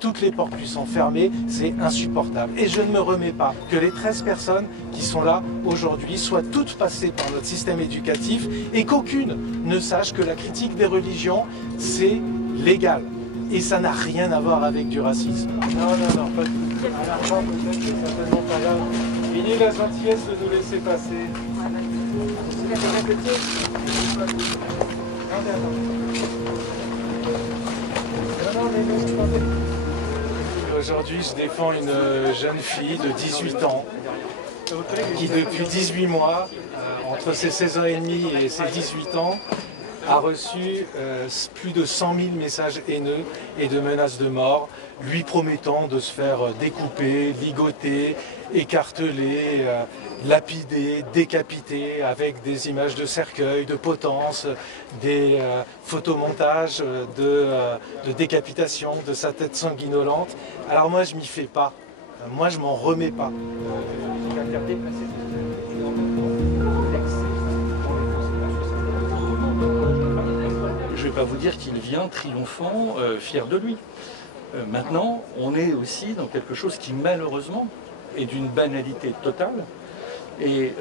toutes les portes lui sont fermées, c'est insupportable. Et je ne me remets pas que les 13 personnes qui sont là aujourd'hui soient toutes passées par notre système éducatif et qu'aucune ne sache que la critique des religions, c'est légal. Et ça n'a rien à voir avec du racisme. Non, pas du tout. À la fin, peut-être que certainement pas là. Il est la gentillesse de nous laisser passer. Aujourd'hui, je défends une jeune fille de 18 ans qui, depuis 18 mois, entre ses 16 ans et demi et ses 18 ans, a reçu plus de 100 000 messages haineux et de menaces de mort, lui promettant de se faire découper, ligoter, écarteler, lapider, décapiter avec des images de cercueil, de potence, des photomontages de décapitation de sa tête sanguinolente. Alors moi je m'y fais pas, moi je m'en remets pas. Je ne vais pas vous dire qu'il vient triomphant, fier de lui. Maintenant, on est aussi dans quelque chose qui malheureusement est d'une banalité totale. Et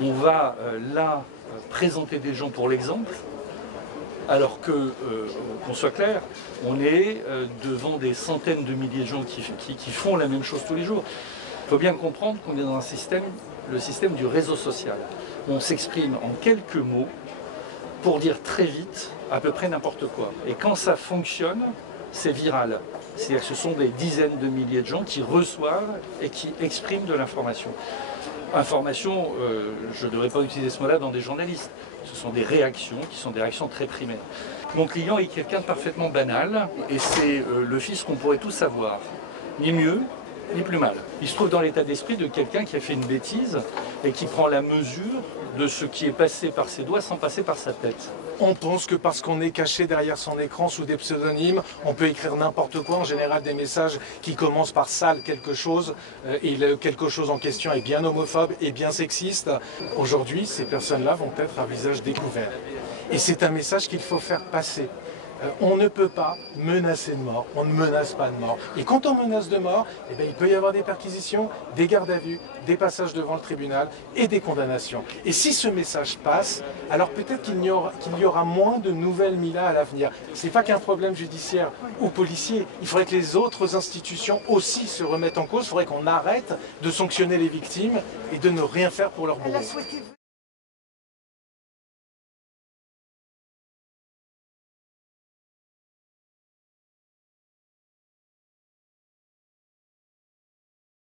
on va là présenter des gens pour l'exemple, alors que, qu'on soit clair, on est devant des centaines de milliers de gens qui font la même chose tous les jours. Il faut bien comprendre qu'on est dans un système, le système du réseau social. On s'exprime en quelques mots pour dire très vite à peu près n'importe quoi. Et quand ça fonctionne, c'est viral. C'est-à-dire que ce sont des dizaines de milliers de gens qui reçoivent et qui expriment de l'information. Information, je ne devrais pas utiliser ce mot-là dans des journalistes. Ce sont des réactions qui sont des réactions très primaires. Mon client est quelqu'un de parfaitement banal et c'est le fils qu'on pourrait tous avoir. Ni mieux, ni plus mal. Il se trouve dans l'état d'esprit de quelqu'un qui a fait une bêtise et qui prend la mesure de ce qui est passé par ses doigts sans passer par sa tête. On pense que parce qu'on est caché derrière son écran sous des pseudonymes, on peut écrire n'importe quoi, en général des messages qui commencent par sale quelque chose, et le quelque chose en question est bien homophobe et bien sexiste. Aujourd'hui, ces personnes-là vont être à visage découvert. Et c'est un message qu'il faut faire passer. On ne peut pas menacer de mort, on ne menace pas de mort. Et quand on menace de mort, eh bien, il peut y avoir des perquisitions, des gardes à vue, des passages devant le tribunal et des condamnations. Et si ce message passe, alors peut-être qu'il y aura moins de nouvelles Mila à l'avenir. Ce n'est pas qu'un problème judiciaire ou policier, il faudrait que les autres institutions aussi se remettent en cause, il faudrait qu'on arrête de sanctionner les victimes et de ne rien faire pour leur bourreau.